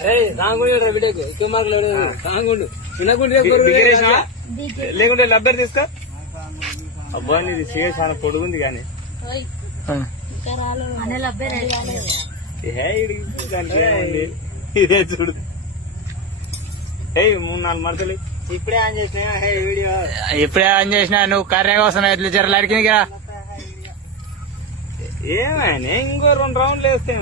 అరే రాంగుండు బిడ్డకు ఎక్కువ మార్కులు రాంగుండు వినకుండా లేకుంటే లబ్బర్ తీసుకో. అబ్బా నీది చీర చాలా పొడుగుంది కానీ ఇదే చూడు. 3-4 మడతలు ఇప్పుడే ఆన్ చేసినా వీడియో. ఇప్పుడే ఆన్ చేసినా నువ్వు కర్రెగా వస్తున్నావు ఎట్లా జరలాడికి ఏమైనా ఇంకో 2 రౌండ్లు వేస్తే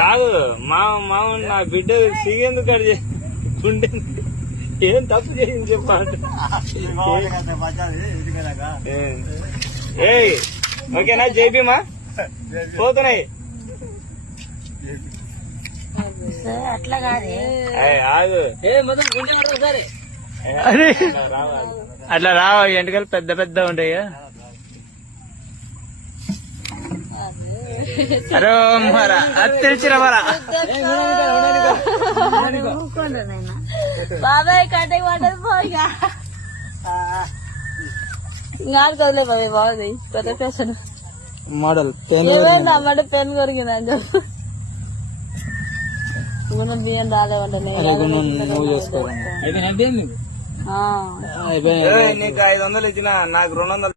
కాదు మా నా బిడ్డ సిగేందుకు కట్ చేస్తుండే ఏం తప్పు చేసింది చెప్పండి. ఓకేనా జైపీమా పోతున్నాయి అట్లా కాదు అట్లా రావా ఎంటకలు పెద్ద పెద్ద ఉంటాయి. అరే మరా అది తెలిసిరా మరా బాబాయ్ కట్టకి పడ్డది పోయిగా కదలే బాబాయ్ బాగుంది కొత్త ఫ్యాషన్ మోడల్ అమ్మంటే పెన్ కొరికిందని చెప్పు. బియ్యం రాలేవంటే నువ్వు చేసుకోవాలి. నీకు 500 ఇచ్చిన నాకు 200.